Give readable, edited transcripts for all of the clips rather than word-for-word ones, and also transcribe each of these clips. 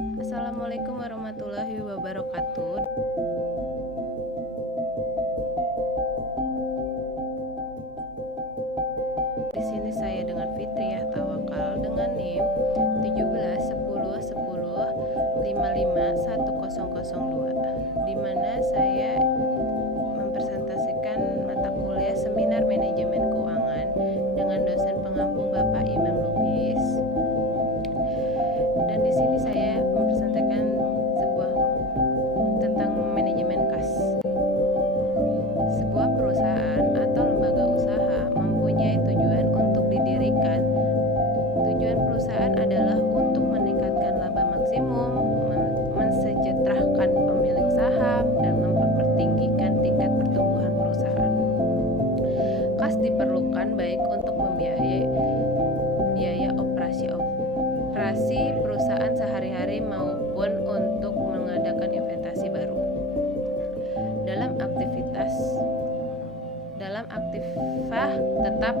Assalamualaikum warahmatullahi wabarakatuh. Di sini saya dengan Fitriah Tawakal dengan NIM 17 10 10 55 1002, di mana saya mempresentasikan mata kuliah Seminar Manajemen Keuangan dengan dosen pengampu Bapak Imam Lubis. Dan di sini saya mempresentasikan sebuah tentang manajemen kas. Sebuah perusahaan atau lembaga usaha mempunyai tujuan untuk didirikan. Tujuan perusahaan adalah untuk meningkatkan laba maksimum, mensejahterakan pemilik saham, dan mempertinggikan tingkat pertumbuhan perusahaan. Kas diperlukan baik untuk membiayai biaya operasi perusahaan sehari-hari maupun untuk mengadakan investasi baru. Dalam aktifah tetap,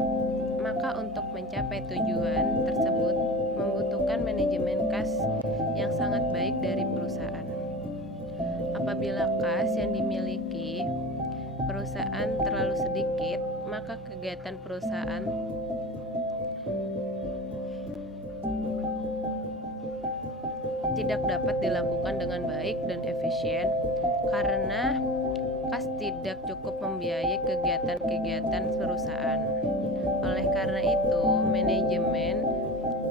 maka untuk mencapai tujuan tersebut membutuhkan manajemen kas yang sangat baik dari perusahaan. Apabila kas yang dimiliki perusahaan terlalu sedikit, maka kegiatan perusahaan tidak dapat dilakukan dengan baik dan efisien karena kas tidak cukup membiayai kegiatan-kegiatan perusahaan. Oleh karena itu, manajemen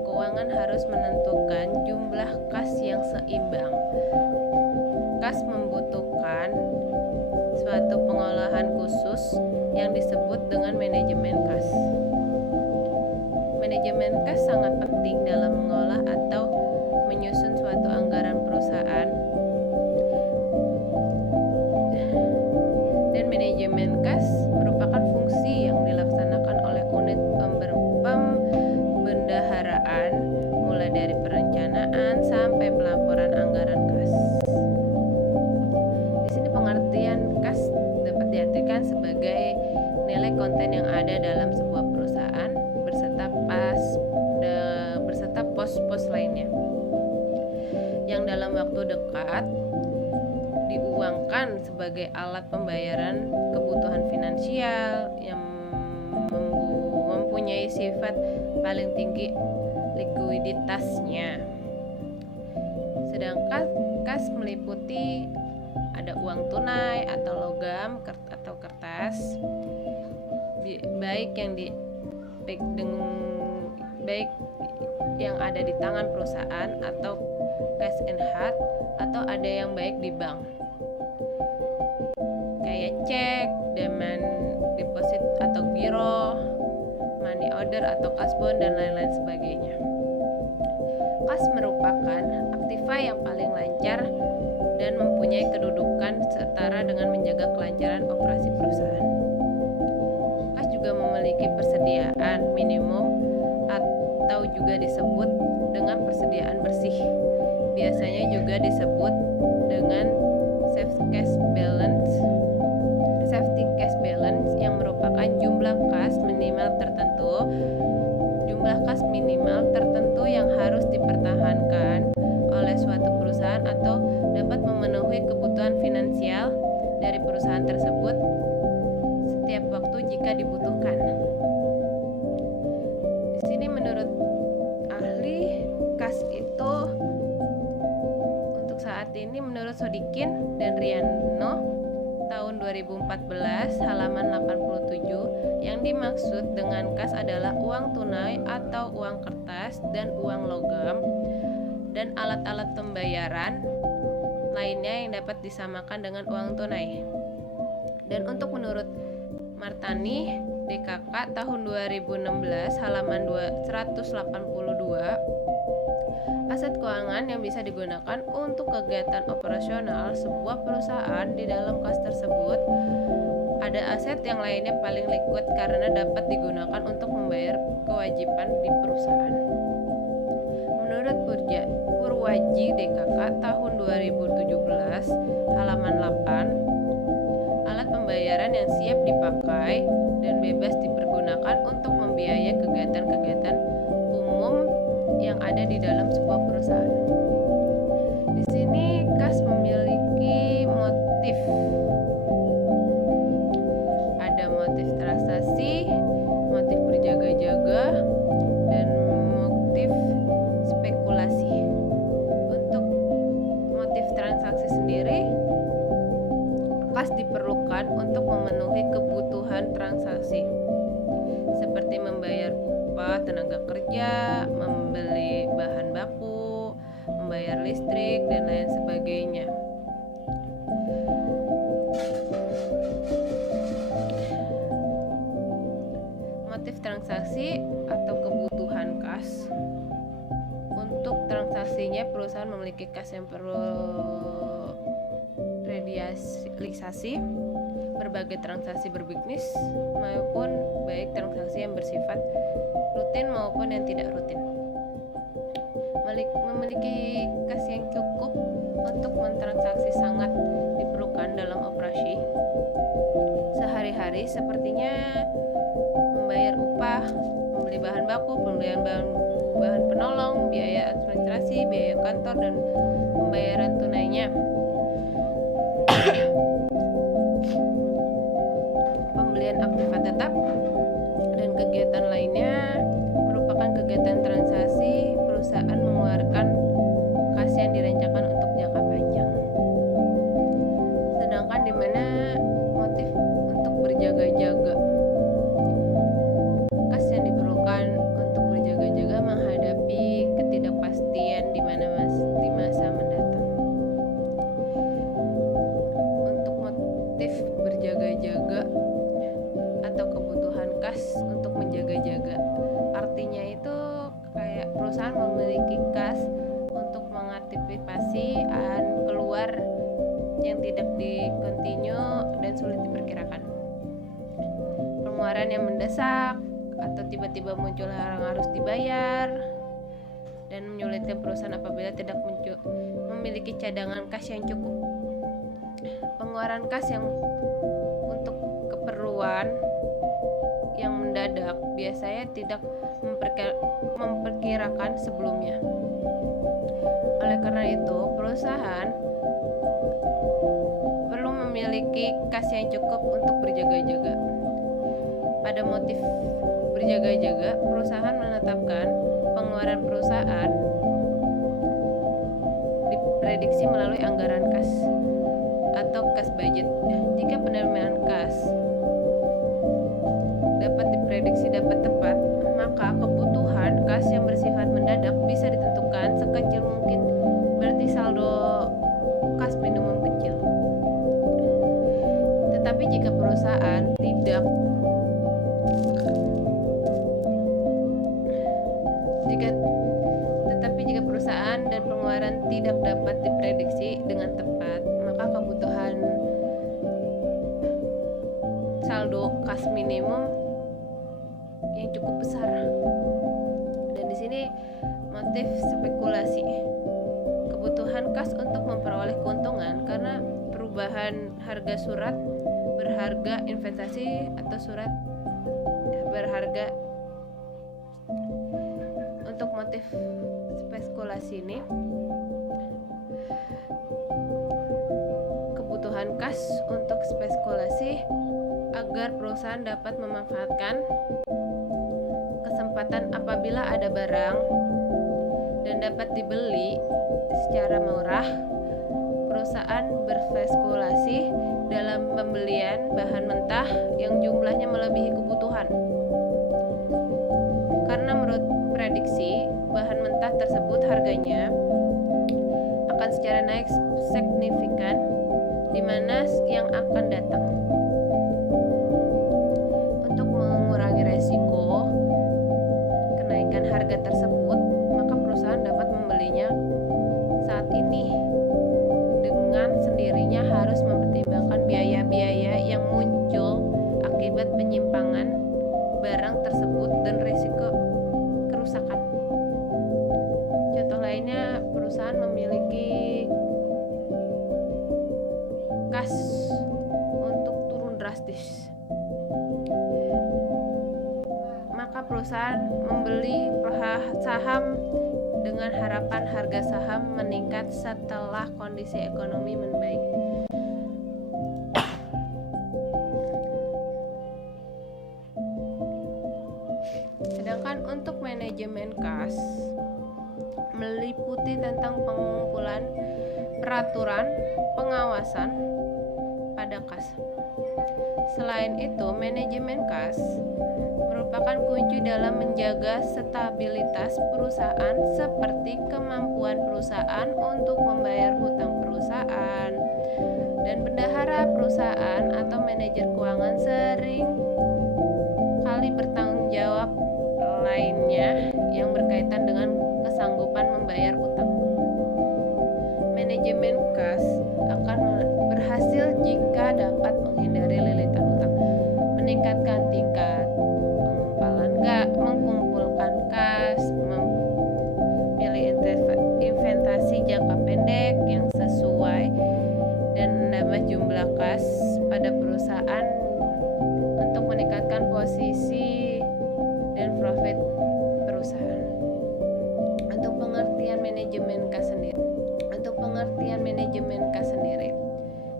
keuangan harus menentukan jumlah kas yang seimbang. Kas membutuhkan suatu pengolahan khusus yang disebut dengan manajemen kas. Manajemen kas sangat penting dalam mengolah atau menyusun suatu anggaran perusahaan. Dan manajemen kas merupakan fungsi yang dilaksanakan oleh unit pembendaharaan, mulai dari perencanaan sampai pelaporan anggaran kas. Di sini pengertian kas dapat diartikan sebagai nilai konten yang ada dalam sebuah perusahaan beserta pos-pos lainnya yang dalam waktu dekat diuangkan sebagai alat pembayaran kebutuhan finansial yang mempunyai sifat paling tinggi likuiditasnya. Sedangkan kas meliputi ada uang tunai atau logam atau kertas, baik yang ada di tangan perusahaan atau cash and hard, atau ada yang baik di bank kayak cek, demand deposit atau giro, money order atau cash bond, dan lain-lain sebagainya. Kas merupakan aktiva yang paling lancar dan mempunyai kedudukan setara dengan menjaga kelancaran operasi perusahaan. Kas juga memiliki persediaan minimum atau juga disebut dengan persediaan bersih. Biasanya juga disebut dengan safety cash balance yang merupakan jumlah kas minimal tertentu yang harus dipertahankan oleh suatu perusahaan atau dapat memenuhi kebutuhan finansial dari perusahaan tersebut setiap waktu jika dibutuhkan. Di sini menurut ahli kas itu untuk saat ini menurut Sodikin dan Riano tahun 2014 halaman 87, yang dimaksud dengan kas adalah uang tunai atau uang kertas dan uang logam dan alat-alat pembayaran lainnya yang dapat disamakan dengan uang tunai. Dan untuk menurut Martani DKK tahun 2016 halaman 182, aset keuangan yang bisa digunakan untuk kegiatan operasional sebuah perusahaan. Di dalam kas tersebut ada aset yang lainnya paling liquid karena dapat digunakan untuk membayar kewajiban di perusahaan. Menurut Purwaji DKK tahun 2017 halaman 8, alat pembayaran yang siap dipakai dan bebas dipergunakan untuk membiayai kegiatan-kegiatan umum yang ada di dalam sebuah perusahaan. motif. Ada motif transaksi, motif berjaga-jaga, dan motif spekulasi. Untuk motif transaksi sendiri, kas diperlukan untuk memenuhi kebutuhan transaksi, seperti membayar upah tenaga kerja, membeli bahan baku, membayar listrik, dan lain sebagainya. Motif transaksi atau kebutuhan kas. Untuk transaksinya, perusahaan memiliki kas yang perlu realisasi berbagai transaksi berbisnis maupun baik transaksi yang bersifat rutin maupun yang tidak rutin. Memiliki kas yang cukup untuk mentransaksi sangat diperlukan dalam operasi sehari-hari, sepertinya membayar upah, membeli bahan baku, pembelian bahan penolong, biaya administrasi, biaya kantor, dan pembayaran tunainya. Pembelian aktiva tetap dan kegiatan lainnya merupakan kegiatan transaksi perusahaan mengeluarkan kas yang direncanakan untuk jangka panjang. Sedangkan di mana motif untuk berjaga-jaga, kas yang diperlukan untuk berjaga-jaga menghadapi ketidakpastian di masa mendatang. Untuk motif berjaga-jaga atau kebutuhan kas untuk menjaga-jaga, artinya itu kayak perusahaan memiliki kas untuk mengantisipasi keluar yang tidak dikontinue dan sulit diperkirakan, pengeluaran yang mendesak atau tiba-tiba muncul yang harus dibayar, dan menyulitkan perusahaan apabila tidak memiliki cadangan kas yang cukup. Pengeluaran kas yang untuk keperluan yang mendadak biasanya tidak memperkirakan sebelumnya. Oleh karena itu, perusahaan perlu memiliki kas yang cukup untuk berjaga-jaga. Pada motif berjaga-jaga, perusahaan menetapkan pengeluaran perusahaan diprediksi melalui anggaran kas atau kas budget. Jika penerimaan kas dapat diprediksi dapat tepat, maka kebutuhan kas yang bersifat mendadak bisa ditentukan sekecil mungkin, berarti saldo kas minimum kecil. Tetapi jika perusahaan dan pengeluaran tidak dapat diprediksi dengan tepat, maka kebutuhan saldo kas minimum yang cukup besar. Dan di sini motif spekulasi, kebutuhan kas untuk memperoleh keuntungan karena perubahan harga surat berharga investasi atau surat berharga. Untuk motif spekulasi ini, kebutuhan kas untuk spekulasi agar perusahaan dapat memanfaatkan kesempatan apabila ada barang dan dapat dibeli secara murah. Perusahaan berspekulasi dalam pembelian bahan mentah yang jumlahnya melebihi kebutuhan. Karena menurut prediksi, bahan mentah tersebut harganya akan secara naik signifikan di mana yang akan datang. Untuk mengurangi resiko kenaikan harga tersebut, maka perusahaan dapat membelinya saat ini. Dengan sendirinya harus mempertimbangkan biaya-biaya yang muncul akibat penyimpangan barang tersebut dan risiko kerusakan. Contoh lainnya, perusahaan memiliki kas untuk turun drastis, maka perusahaan membeli saham dengan harapan harga saham meningkat setelah kondisi ekonomi membaik. manajemen kas meliputi tentang pengumpulan peraturan pengawasan pada kas. Selain itu, manajemen kas merupakan kunci dalam menjaga stabilitas perusahaan seperti kemampuan perusahaan untuk membayar hutang perusahaan, dan bendahara perusahaan atau manajer keuangan sering kali bertanggung jawab lainnya yang berkaitan dengan kesanggupan membayar utang. Manajemen kas akan berhasil jika dapat menghindari lilitan utang, meningkatkan tingkat mengumpulkan kas, memilih investasi jangka pendek yang sesuai, dan menambah jumlah kas pada perusahaan untuk meningkatkan posisi dan profit perusahaan. Untuk pengertian manajemen kas sendiri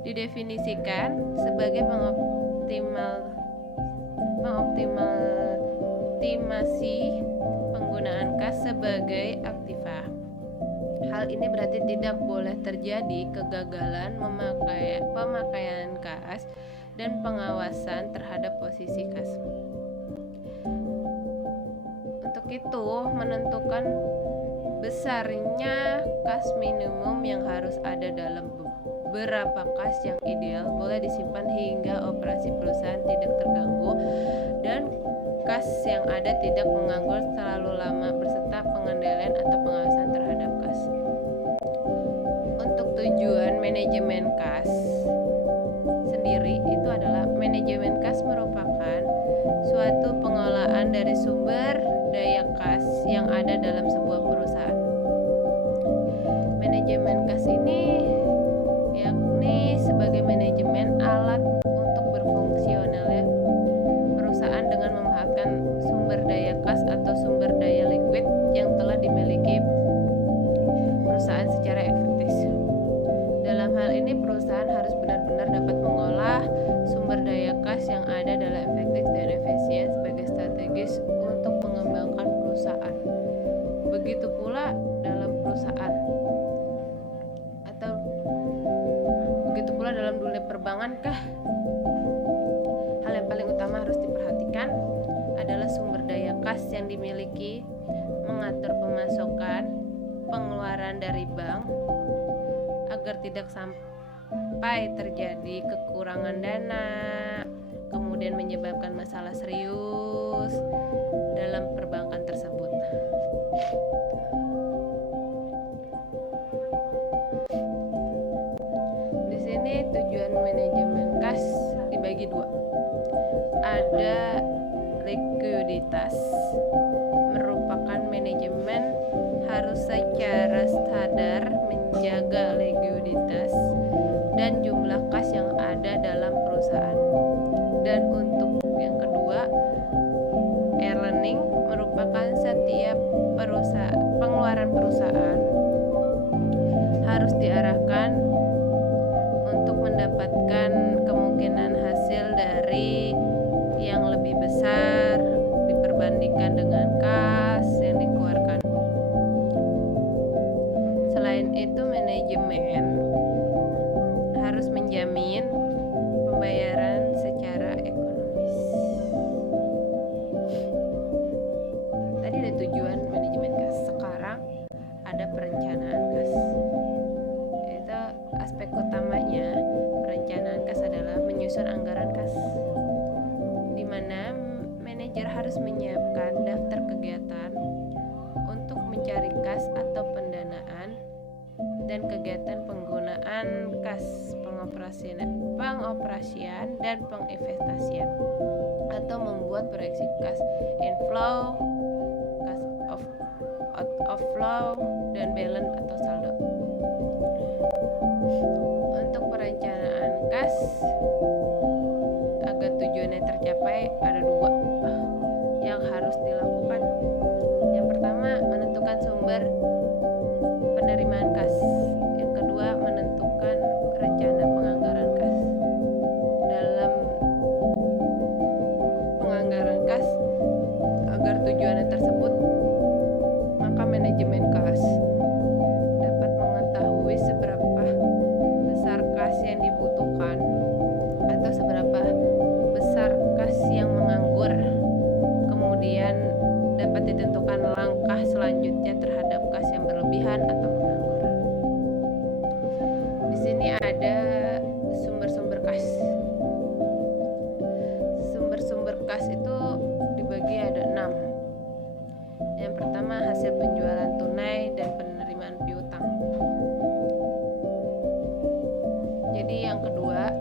didefinisikan sebagai mengoptimasi penggunaan kas sebagai aktiva. Hal ini berarti tidak boleh terjadi kegagalan pemakaian kas dan pengawasan terhadap posisi kas. Untuk itu, menentukan besarnya kas minimum yang harus ada dalam beberapa kas yang ideal boleh disimpan hingga operasi perusahaan tidak terganggu dan kas yang ada tidak menganggur terlalu lama beserta pengendalian atau pengawasan terhadap kas. Untuk tujuan manajemen kas sendiri itu adalah manajemen kas merupakan suatu pengelolaan dari sumber daya kas yang ada dalam sebuah perusahaan. Manajemen kas ini yakni sebagai manajemen alat untuk berfungsionalnya perusahaan dengan memanfaatkan sumber daya kas atau sumber daya likuid yang telah dimiliki perusahaan secara efektif. Dalam hal ini perusahaan harus benar-benar dapat mengolah sumber daya kas yang ada dalam efektif dan efisien sebagai strategis untuk mengembangkan perusahaan. Begitu pula dalam perusahaan atau begitu pula dalam dunia perbankan kah? Hal yang paling utama harus diperhatikan adalah sumber daya kas yang dimiliki, mengatur pemasukan, pengeluaran dari bank agar tidak sampai terjadi kekurangan dana, kemudian menyebabkan masalah serius dalam perbankan tersebut. Di sini tujuan manajemen kas dibagi dua. Ada likuiditas, merupakan manajemen harus secara sadar menjaga likuiditas dan jumlah kas yang ada dalam perusahaan. Dan untuk yang kedua, earning merupakan setiap pengeluaran perusahaan harus diarahkan untuk mendapatkan kemungkinan hasil dari yang lebih besar diperbandingkan dengan kas yang dikeluarkan. Selain itu, manajemen harus menjamin pembayaran secara ekonomis. Tadi ada tujuan manajemen kas, sekarang ada perencanaan kas. Itu aspek utamanya perencanaan kas adalah menyusun anggaran kas, di mana manajer harus menyiapkan daftar kegiatan untuk mencari kas atau pendanaan dan kegiatan penggunaan kas, pengoperasian dan penginvestasian, atau membuat proyeksi kas inflow, kas outflow, dan balance atau saldo. Untuk perencanaan kas agar tujuannya tercapai ada dua yang harus dilakukan. Yang pertama, menentukan sumber penerimaan kas. Yang kedua, menentukan rencana penganggaran kas. Dalam penganggaran kas, agar tujuannya tersebut ada sumber-sumber kas. Sumber-sumber kas itu dibagi ada 6. Yang pertama hasil penjualan tunai dan penerimaan piutang. Jadi yang kedua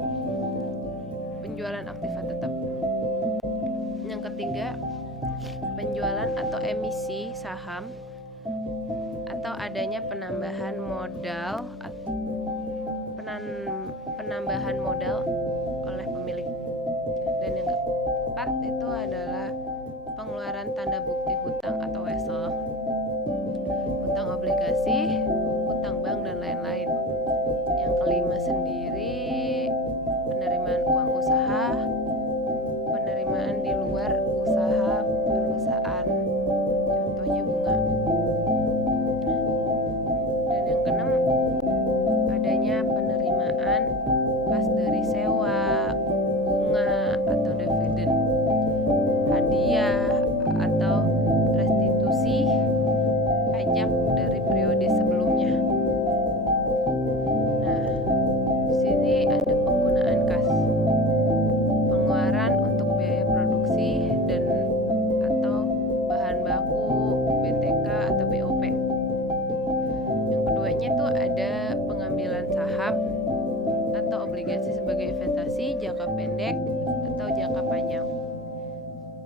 penjualan aktiva tetap. Yang ketiga penjualan atau emisi saham atau adanya penambahan modal oleh pemilik. Dan yang keempat itu adalah pengeluaran tanda bukti hutang atau wesel, hutang obligasi, hutang bank dan lain-lain. Yang kelima sendiri penerimaan uang usaha, penerimaan di luar usaha perusahaan, contohnya bunga. Dan yang keenam adanya penerimaan kas dari sewa, bunga atau dividen, hadiah atau restitusi pajak dari periode sebelumnya. Nah, di sini ada penggunaan kas. Pengeluaran untuk biaya produksi dan atau bahan baku, BTK atau BOP. Yang keduanya itu ada pengambilan saham atau obligasi sebagai investasi jangka pendek atau jangka panjang.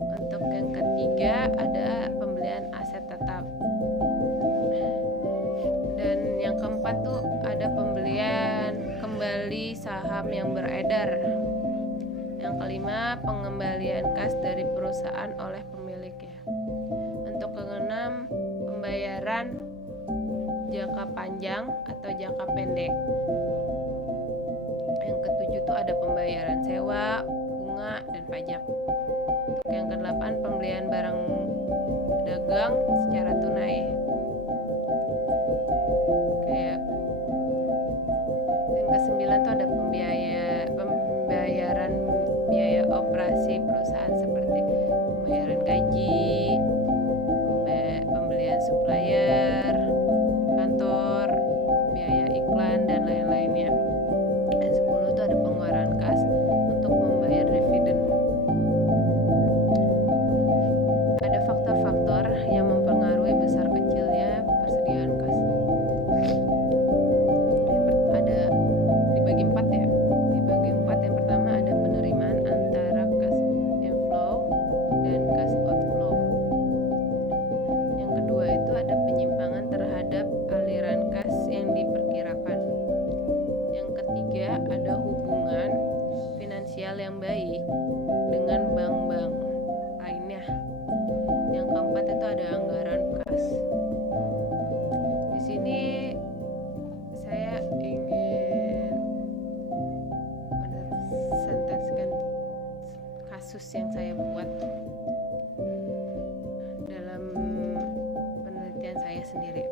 Untuk yang ketiga ada pembelian aset tetap. Dan yang keempat tuh ada pembelian kembali saham yang beredar. Yang kelima pengembalian kas dari perusahaan oleh pemiliknya. Untuk keenam pembayaran jangka panjang atau jangka pendek. Yang ketujuh tuh ada pembayaran sewa, bunga dan pajak. Untuk yang kedelapan pembelian barang dagang secara tunai. Kayak yang kesembilan tuh ada pembayaran biaya operasi perusahaan seperti pembayaran gaji, pembelian supplier, kantor, biaya iklan dan lain-lainnya. Dan 10 itu ada pengeluaran kas untuk membayar dividen. Ada faktor-faktor yang mempengaruhi besar kecilnya persediaan kas. Ada dibagi 4 ya. Dibagi 4, yang pertama ada penerimaan antara kas inflow dan kas outflow. Yang kedua itu ada penyimpangan terhadap aliran kas yang diperkirakan. Yang ketiga ada hubungan finansial yang baik dengan bank-bank lainnya. Yang keempat itu ada anggaran kas. Di sini saya ingin merepresentasikan kasus yang saya buat dalam penelitian saya sendiri.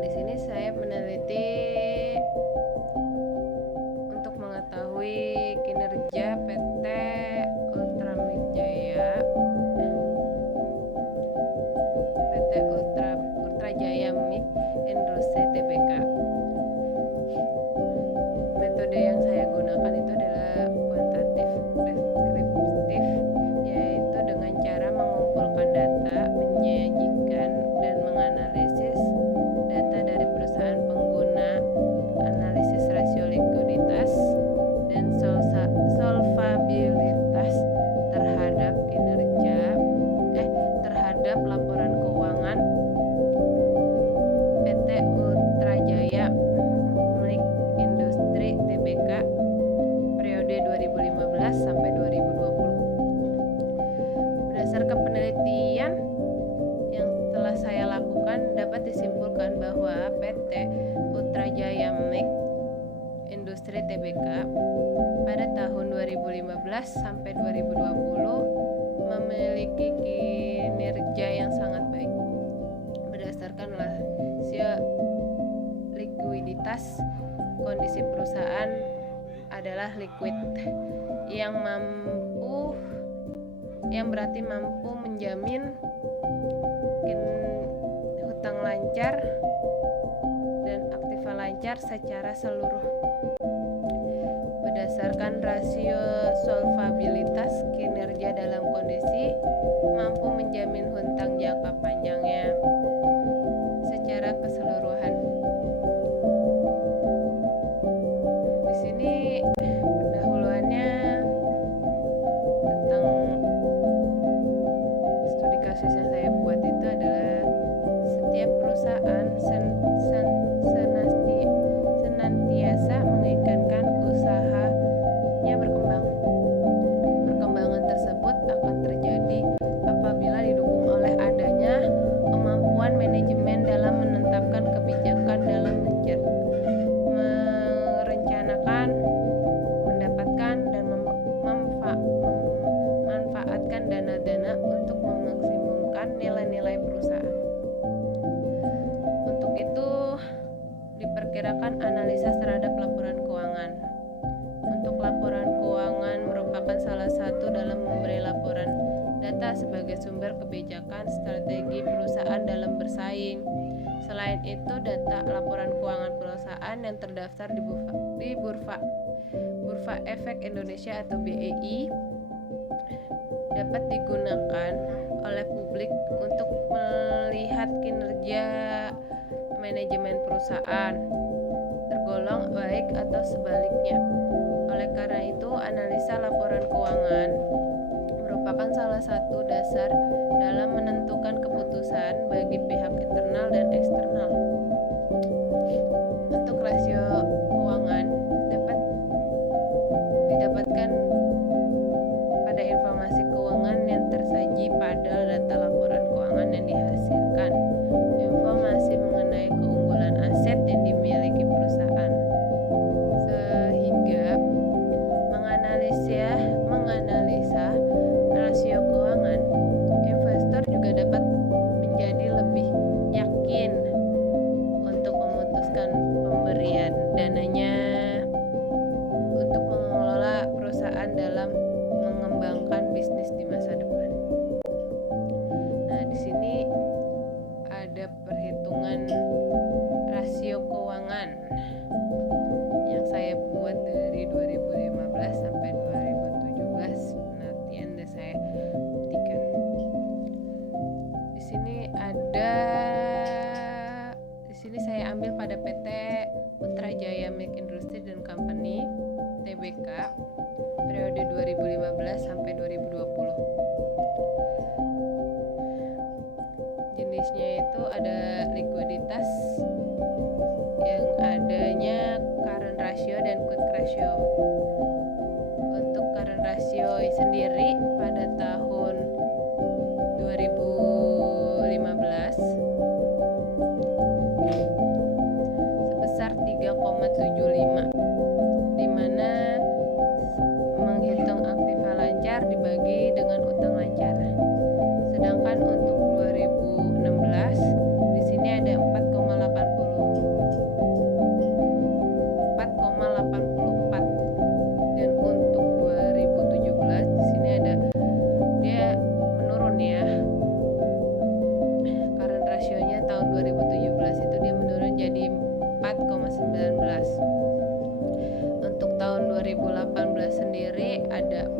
Di sini saya meneliti untuk mengetahui kinerja PT Ultrajaya MIK Industri Tbk. Metode yang saya gunakan itu adalah kuantitatif deskriptif, yaitu dengan cara mengumpulkan data, menyajikan dan menganalisis data dari perusahaan pengguna, analisis rasio likuiditas dan solvabilitas terhadap terhadap laporan keuangan PT Ultrajaya MIK Industri Tbk periode 2015 sampai 2020. Berdasarkan penelitian yang telah saya lakukan, dapat disimpulkan bahwa PT Ultrajaya MIK Industri Tbk pada tahun 2015 sampai 2020 memiliki kinerja yang sangat baik. Berdasarkan rasio likuiditas, kondisi perusahaan adalah liquid yang berarti mampu menjamin hutang lancar dan aktiva lancar lancar secara seluruh. Berdasarkan rasio solvabilitas, kinerja dalam kondisi mampu menjamin hutang jangka panjangnya secara keseluruhan. Di sini pendahuluannya tentang studi kasus yang saya buat itu adalah setiap perusahaan senantiasa menginginkan usahanya berkembang. Perkembangan tersebut akan terjadi apabila didukung oleh adanya kemampuan manajemen dalam menetapkan kebijakan dalam merencanakan, mendapatkan, dan memanfaatkan dana-dana untuk memaksimumkan nilai-nilai perusahaan. Untuk itu diperkirakan analisis terhadap laporan keuangan. Untuk laporan keuangan merupakan salah satu dalam memberi laporan data sebagai sumber kebijakan strategi perusahaan dalam bersaing. Selain itu, data laporan keuangan perusahaan yang terdaftar di Bursa Efek Indonesia atau BEI dapat digunakan oleh publik untuk melihat kinerja manajemen perusahaan, tergolong baik atau sebaliknya. Oleh karena itu, analisa laporan keuangan merupakan salah satu dasar dalam menentukan keputusan bagi pihak internal dan eksternal. Untuk rasio keuangan dapat didapatkan pada informasi keuangan yang tersaji pada data laporan keuangan yang dihasilkan. Informasi mengenai keunggulan aset yang dimiliki perusahaan, sehingga menganalisa rasio keuangan, investor juga dapat menjadi lebih yakin untuk memutuskan pemberian dananya untuk mengelola perusahaan dalam mengembangkan bisnis di masa depan. Nah, di sini ada perhitungan rasio keuangan yang saya buat dari 2015 sampai 2017, penelitian yang saya buktikan. Di sini saya ambil pada PT Putra Jaya Milk Industry dan Company (TBK) periode 2015 sampai 2020. Jenisnya itu ada likuiditas yang adanya current ratio dan quick ratio. Untuk current ratio sendiri pada tahun 2015 sebesar 3,75, di mana menghitung aktiva lancar dibagi dengan utang lancar. Sedangkan untuk 2016 di sini ada 4,84, dan untuk 2017 di sini ada dia menurun ya. Current rasionya tahun 2017 itu dia menurun jadi 4,19. Untuk tahun 2018 sendiri ada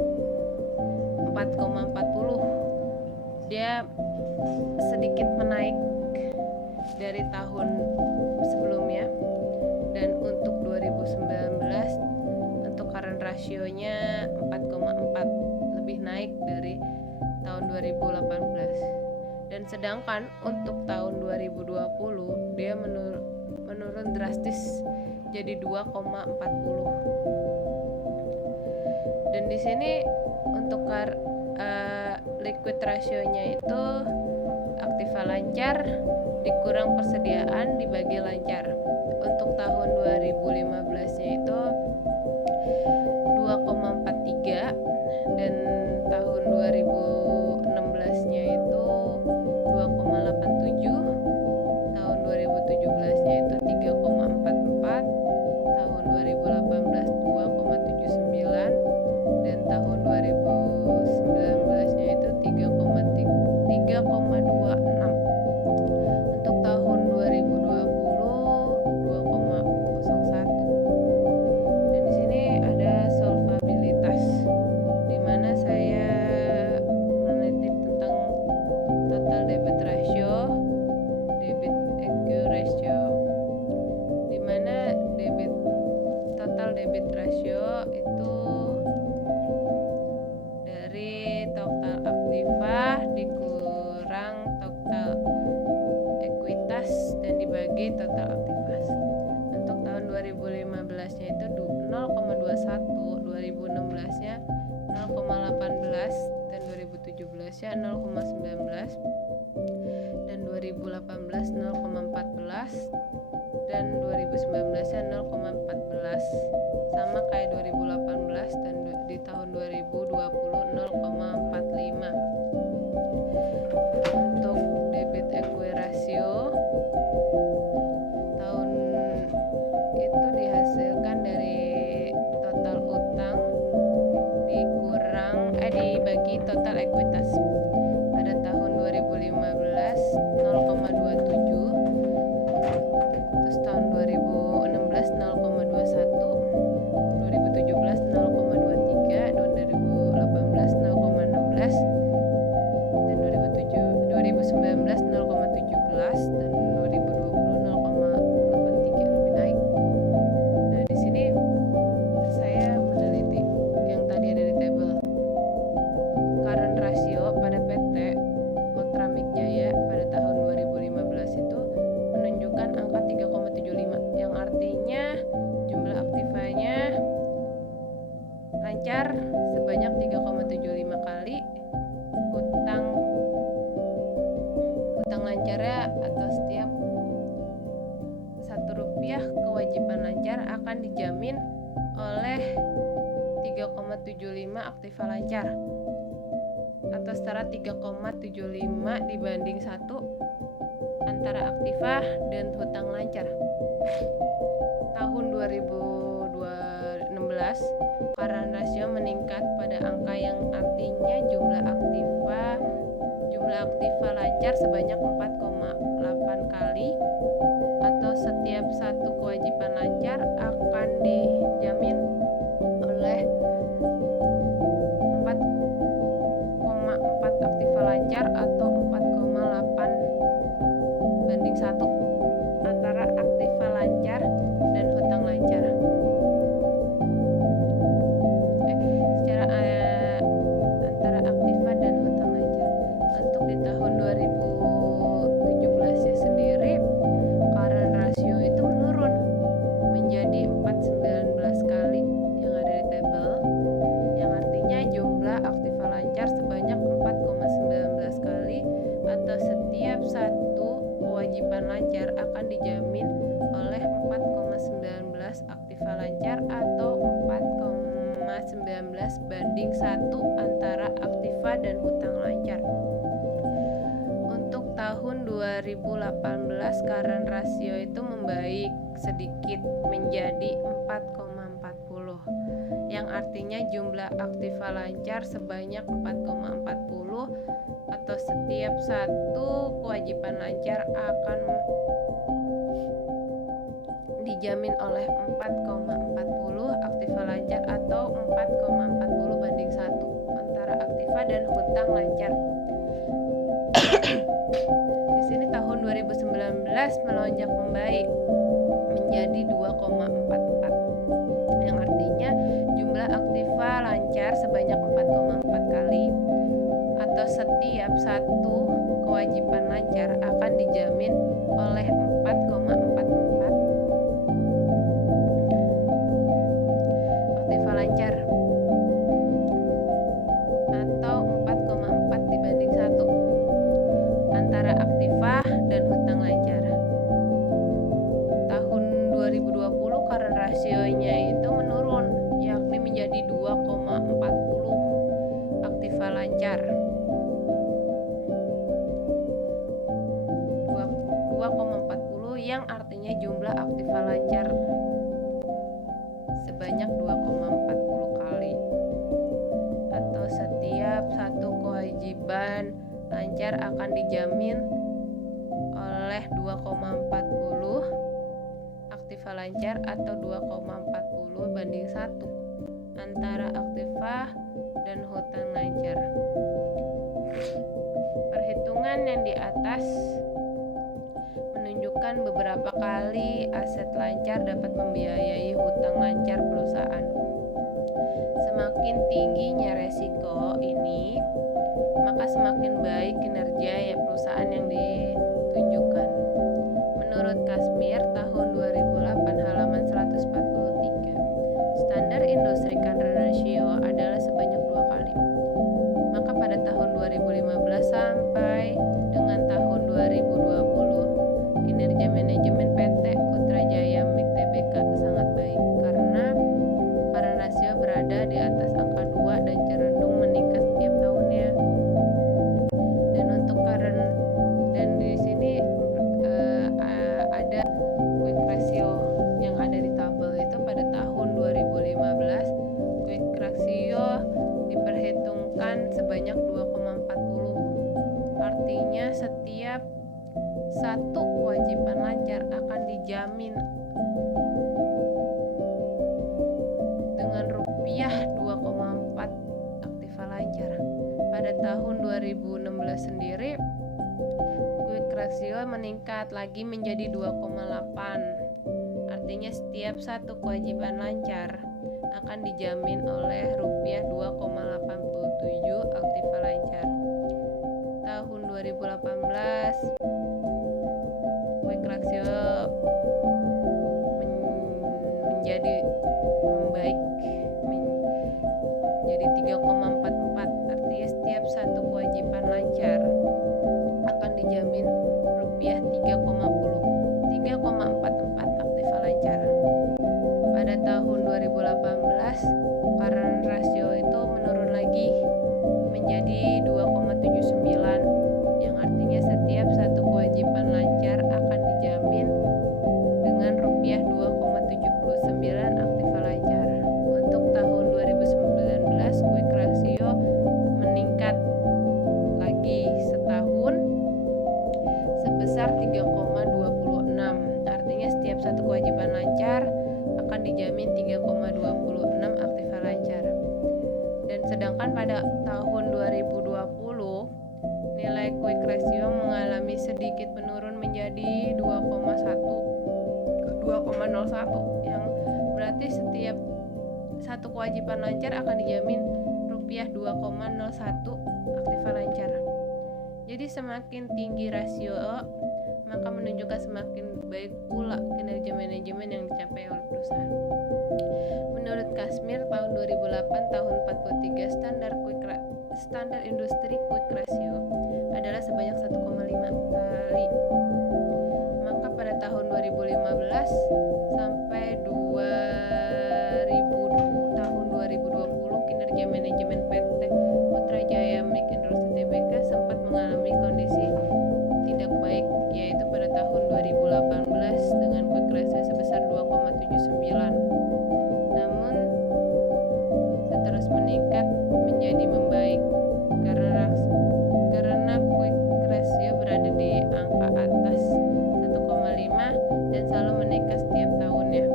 4,40. Dia sedikit menaik dari tahun sebelumnya. Dan untuk 2019 untuk current rasionya 4,4, lebih naik dari tahun 2018. Dan sedangkan untuk tahun 2020 dia menurun drastis jadi 2,40. Dan di sini untuk liquid rasionya itu aktiva lancar dikurang persediaan dibagi lancar. Untuk tahun 2015-nya itu 2,43, dan tahun 2016-nya itu 2,87, tahun 2017-nya itu 3,44, tahun 2018 2,79, dan tahun 2019-nya itu 3,26. Untuk tahun 2020 debit ratio itu dari total aktiva dikurang total ekuitas dan dibagi total aktivas. Untuk tahun 2015-nya itu 0,21, 2016-nya 0,18 dan 2017-nya 0,19 dan 2018 0,14 dan 2019-nya 0,14 sama kayak 2018 dan di tahun 2020 0,45. Untuk debit equity ratio tahun itu dihasilkan dari total utang dibagi total ekuitas. Pada tahun 2015 0,27, terus tahun 2016 0,21, 2017 0,23, dan 2018 0,16 dan 2019 0,17 dan 2020 0,83, lebih naik. Nah, di sini saya meneliti yang tadi ada di tabel. Current ratio pada PT Ultramik Jaya pada tahun 2015 itu menunjukkan angka 3,75 yang artinya jumlah aktivanya lancar sebanyak 3,75 kali, hutang lancarnya atau setiap Rp1 kewajiban lancar akan dijamin oleh 3,75 aktiva lancar atau setara 3,75 dibanding 1 antara aktiva dan hutang lancar. Tahun 2016 current ratio meningkat pada angka yang artinya jumlah aktiva lancar sebanyak 4,8 kali atau setiap 1 kewajiban lancar akan dijamin oleh 4,4 aktiva lancar atau 4,8 banding 1 antara aktiva lancar dan hutang lancar. Antara aktiva dan hutang lancar. Untuk di tahun 2017 sendiri current ratio itu menurun menjadi 4,19 kali yang ada di tabel, yang artinya jumlah aktiva lancar sebanyak 4,19 kali atau setiap 1 kewajiban lancar akan dijamin oleh 4,19 aktiva lancar atau 4,19 banding 1 antara aktiva dan hutang lancar. Untuk tahun 2018 current ratio itu membaik sedikit menjadi 4,40 yang artinya jumlah aktiva lancar sebanyak 4,40 atau setiap 1 kewajiban lancar akan dijamin oleh 4,40 aktiva lancar atau 4,40 banding 1 antara aktiva dan hutang lancar. Di sini tahun 2019 melonjak membaik menjadi 2,44 yang artinya jumlah aktiva lancar sebanyak 4,4 kali atau setiap 1 kewajiban lancar akan dijamin oleh 4,44 aktiva lancar atau 4,4 dibanding 1 antara aktiva dan hutang lancar. Tahun 2020 current ratio-nya itu menurun yakni menjadi 2,40 aktiva lancar. 2,40 yang artinya jumlah aktiva lancar sebanyak 2,40 kali atau setiap 1 kewajiban lancar akan dijamin oleh 2,40 aktiva lancar atau 2,40 banding 1 antara aktiva dan hutang lancar. Perhitungan yang di atas menunjukkan beberapa kali aset lancar dapat membiayai hutang lancar perusahaan. Semakin tingginya resiko ini, maka semakin baik kinerja perusahaan yang ditunjukkan. Menurut Kashmir tahun 2008 halaman 143, standar industri current ratio adalah sebanyak 2 kali. Maka pada tahun 2015 sampai dengan tahun 2020, kinerja manajemen PT Putrajaya MIK Tbk sangat baik karena current ratio berada di atas angka 2 dan cenderung meningkat setiap tahunnya. Dan untuk current, dan di sini ada quick ratio yang ada di tabel itu pada tahun 2015 quick ratio diperhitungkan sebanyak 2,40. Artinya setiap satu kewajiban lancar akan dijamin dengan rupiah 2,4 aktiva lancar. Pada tahun 2016 sendiri quick ratio meningkat lagi menjadi 2,8. Artinya setiap satu kewajiban lancar akan dijamin oleh rupiah 2,87 aktiva lancar. Tahun 2018 quick ratio menjadi membaik menjadi 3,44. Artinya setiap satu kewajiban lancar akan dijamin rupiah 3,44 aktiva lancar. Pada tahun 2018 current ratio itu menurun lagi menjadi 2,79, yang artinya setiap satu kewajiban lancar akan dijamin dengan rupiah 2,79 aktiva lancar. Untuk tahun 2019 quick ratio meningkat lagi setahun sebesar 3,26. Artinya setiap satu kewajiban lancar akan dijamin 3,26 aktiva lancar. Dan sedangkan pada tahun 2020 nilai quick ratio mengalami sedikit menurun menjadi 2,01, yang berarti setiap satu kewajiban lancar akan dijamin rupiah 2,01 aktiva lancar. Jadi semakin tinggi rasio maka menunjukkan semakin baik pula kinerja manajemen yang dicapai oleh perusahaan. Menurut Kashmir tahun 2008 tahun 43 standar industri quick ratio adalah sebanyak 1,5 kali. Maka pada tahun 2015 sampai tahun 2020 kinerja manajemen PT Putrajaya MIK Industri Tbk sempat mengalami kondisi tidak baik, yaitu pada tahun 2018 dengan quick ratio sebesar 2,79. Namun terus meningkat menjadi membaik karena quick ratio berada di angka atas 1,5 dan selalu meningkat setiap tahunnya.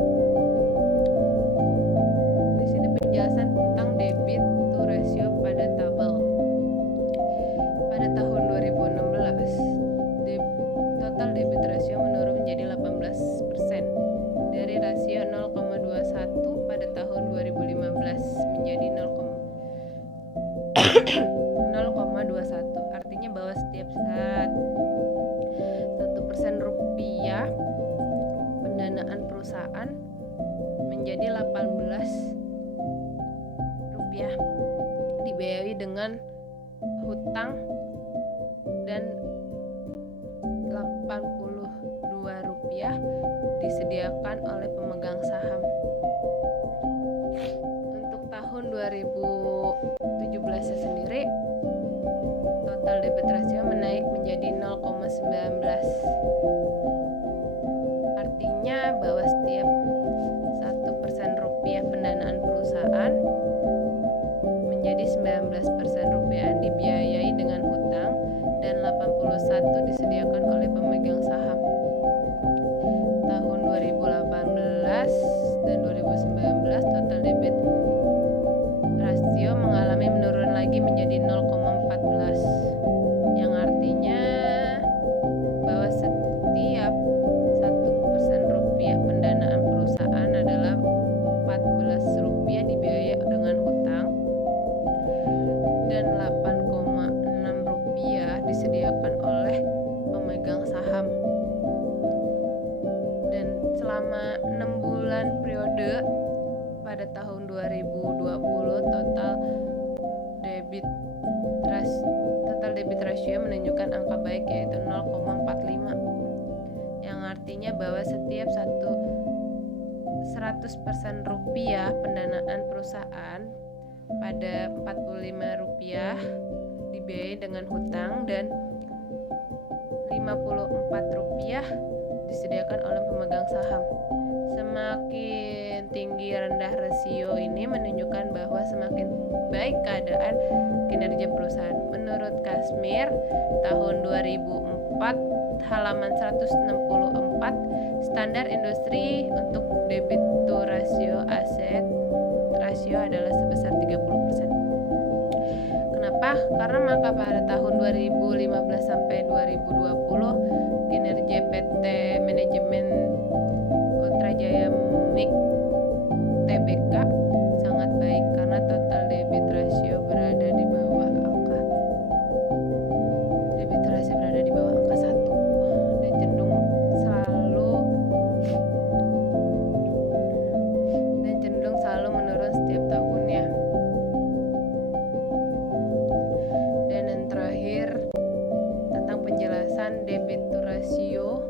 Di sini penjelasan tentang debit to ratio pada tabel. Pada tahun 2016 total debit ratio menurun menjadi 18% dari rasio 0,21 pada tahun 2015 menjadi 0,21. Artinya bahwa setiap saat 1% rupiah pendanaan perusahaan menjadi 18 rupiah dibiayai dengan hutang dan 82 rupiah disediakan oleh pemegang saham. Untuk tahun 2017 sendiri total debit ratio menaik menjadi 0,19. Artinya bahwa setiap 1% rupiah pendanaan perusahaan menjadi 19% rupiah dibiayai dengan hutang dan 81 disediakan oleh pemegang saham. Tahun 2018 dan 2019 total debit rasio mengalami menurun lagi menjadi 0,14, yang artinya bahwa setiap Ratio menunjukkan angka baik yaitu 0,45, yang artinya bahwa setiap 100% rupiah pendanaan perusahaan pada 45 rupiah dibiayai dengan hutang dan 54 rupiah disediakan oleh pemegang saham. Semakin tinggi rendah rasio ini menunjukkan bahwa semakin baik keadaan kinerja perusahaan. Menurut Kashmir tahun 2004 halaman 164, standar industri untuk debit to rasio aset rasio adalah sebesar 30%. Kenapa? Karena maka pada tahun 2015 sampai 2020 kinerja PT Manajemen Ultra Jaya MIK Tbk sangat baik karena total debit rasio berada di bawah angka 1 dan cenderung selalu menurun setiap tahunnya. Dan yang terakhir tentang penjelasan debit to ratio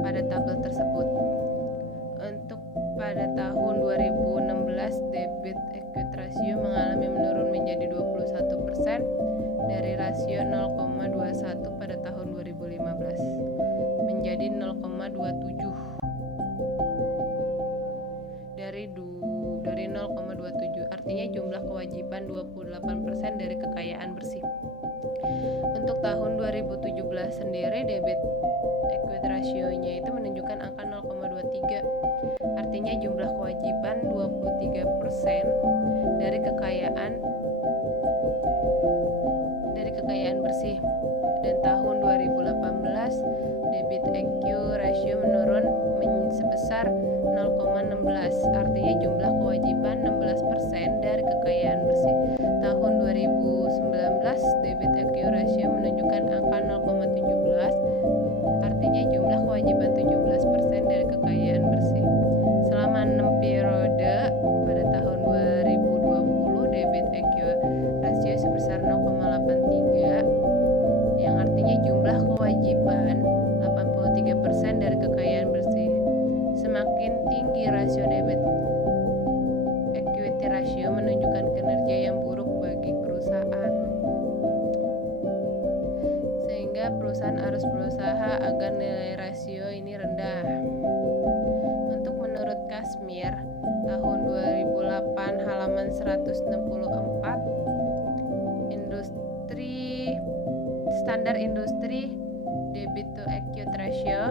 pada tabel tersebut. Untuk pada tahun 2016 debit equity ratio mengalami menurun menjadi 21% dari rasio 0,21 pada tahun 2015 menjadi 0,27 dari 0,27, artinya jumlah kewajiban 28% dari kekayaan bersih. Untuk tahun 2017 sendiri debit equity ratio-nya itu menunjukkan angka 0,23, artinya jumlah kewajiban 23% dari kekayaan bersih. Dan tahun 2018 debit equity ratio menurun sebesar 0,16, artinya jumlah kewajiban 16% dari kekayaan bersih. Tahun 2019 debit equity ratio menunjukkan angka 0,17, artinya jumlah kewajiban 17% dari kekayaan bersih. Selama 6 periode pada tahun 2020 debit equity ratio sebesar 0,83, yang artinya jumlah kewajiban 83% dari kekayaan bersih. Semakin tinggi rasio debit equity ratio menunjukkan kinerja yang buruk bagi perusahaan, sehingga perusahaan harus berusaha agar nilai rasio ini rendah. Untuk menurut Kashmir tahun 2008 halaman 164, standar industri debit to equity ratio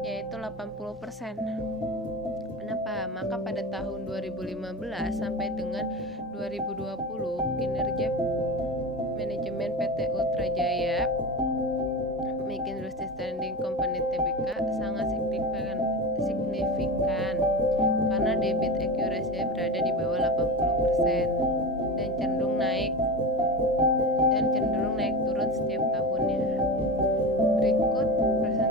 yaitu 80%. Kenapa? Maka pada tahun 2015 sampai dengan 2020 kinerja manajemen PT Ultra Jaya MIK Industri Standing Company Tbk sangat signifikan karena debit equity ratio berada di bawah 80% dan cenderung naik turun setiap tahunnya. Berikut presentasi